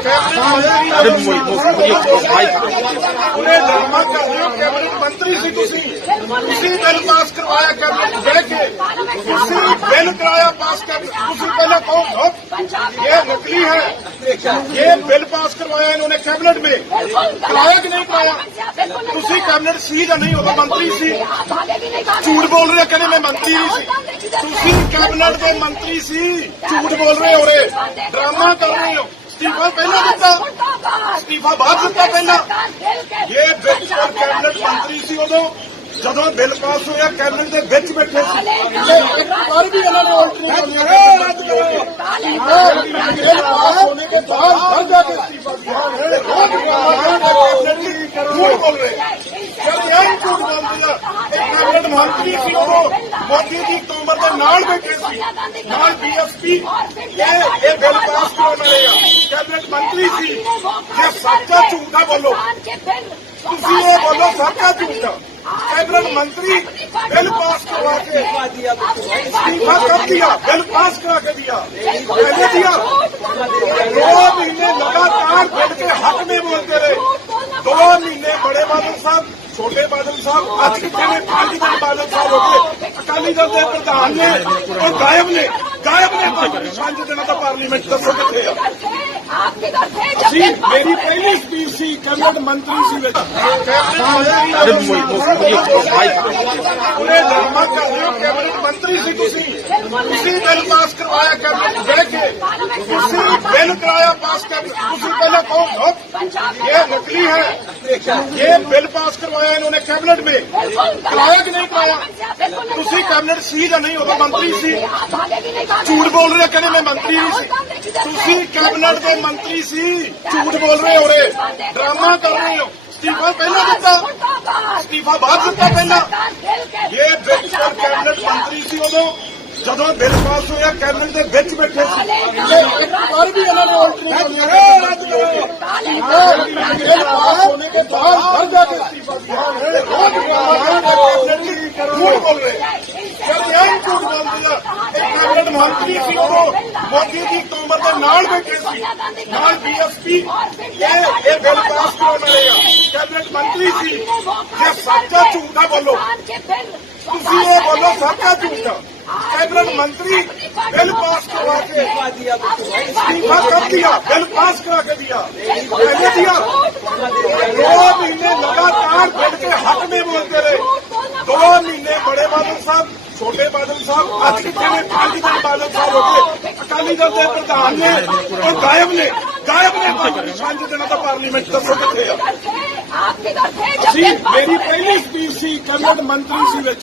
Drama ਕਰ ਰਹੇ ਹੋ। ਕੈਬਨਿਟ ਮੰਤਰੀ ਸੀ ਤੁਸੀਂ ਬਿੱਲ ਪਾਸ ਕਰਵਾਇਆ ਕੈਬਨਿਟ ਬਹਿ ਕੇ, ਤੁਸੀਂ ਬਿੱਲ कराया पास कर। पहले कौन हो? ये नकली है। ये बिल पास करवाया इन्होंने कैबिनेट में, कराया कि नहीं कराया? तुसी कैबिनेट सी या नहीं होगा? मंत्री सी, झूठ बोल रहे कहने मैं मंत्री नहीं सी। तुसी कैबिनेट के मंत्री सी, झूठ बोल रहे हो रे, ड्रामा कर रहे हो। इस्तीफा पहला दिता, इस्तीफा बाद दिता पहला। ये बिल पर कैबिनेट मंत्री सी उदों ਜਦੋਂ ਬਿੱਲ ਪਾਸ ਹੋਇਆ ਕੈਬਨਿਟ ਦੇ ਵਿੱਚ ਬੈਠੇ ਸੀ। ਇੱਕ ਵਾਰ ਵੀ ਇਹਨਾਂ ਨੇ ਆਲਟਰਨੇਟ ਰੱਦ ਕਰੋ। ਬਿੱਲ ਪਾਸ ਹੋਣੇ के बाद घर जाके इस्तीफा दिया। झूठ बोल रहे, यही झूठ बोल दिया। कैबिनेट मंत्री सी वो मोदी की उम्र के नाल बैठे सी, नाल बीएसपी ये बिल पास कराने वाले कैबिनेट मंत्री सी। ये सच्चा झूठा बोलो, तुसी ये बोलो सच्चा झूठा। कैबिनेट मंत्री बिल पास करवा के इस्तीफा कब दिया? बिल पास करा के दिया, पहले दिया। 2 महीने लगातार बिल के हक में बोलते रहे। 2 महीने बड़े बादल साहब, छोटे बादल साहब, आज कितने में 5 दिन बादल साहब हो गए। अकाली दल के प्रधान ने और गायब ने 5 दिनों का पार्लीमेंट दसो कितने। मेरी पहली स्पीच सी कैबिनेट मंत्री सी ड्रामा कर रहे हो। कैबिनेट मंत्री सी तुसी बिल पास करवाया कैबिनेट बह के, तुसी बिल कराया पास कर। पहले कौन हो? ये नकली है। ये बिल पास करवाया इन्होंने कैबिनेट में, कराया कि नहीं कराया? तुसी कैबिनेट सी या नहीं होगा? मंत्री सी, झूठ बोल रहे कहने मैं मंत्री नहीं सी। तुसी कैबिनेट के मंत्री सी, झूठ बोल रहे हो रे, ड्रामा कर रहे हो। इस्तीफा पहला दिता, इस्तीफा बाद दिता पहला। ये बिल पर कैबिनेट मंत्री सी उदों ਜਦੋਂ ਬਿੱਲ ਪਾਸ ਹੋਇਆ ਕੈਬਨਿਟ ਦੇ ਵਿੱਚ ਬੈਠੇ ਸੀ। ਇੱਕ ਵਾਰ ਵੀ ਇਹਨਾਂ ਨੇ ਆਲਟਰਨੇਟ ਰੱਦ ਕਰੋ। ਬਿੱਲ ਪਾਸ ਹੋਣੇ के बाद घर जाके इस्तीफा दिया। झूठ बोल रहे, यही झूठ बोल दिया। कैबिनेट मंत्री सी वो मोदी की उम्र के नाल बैठे सी, नाल बीएसपी ये बिल पास कराने वाले कैबिनेट मंत्री सी। ये सच्चा झूठा बोलो, तुसी ये बोलो सच्चा झूठा। कैबिनेट मंत्री बिल पास करवा के इस्तीफा कब दिया? बिल पास करा के दिया, पहले दिया। 2 महीने लगातार बिल के हक में बोलते रहे। 2 महीने बड़े बादल साहब, छोटे बादल साहब, आज कितने में 5 दिन बादल साहब हो गए। अकाली दल के प्रधान ने और गायब ने 5 दिनों का पार्लीमेंट दसो कितने। मेरी पहली स्पीच सी कैबिनेट मंत्री सी।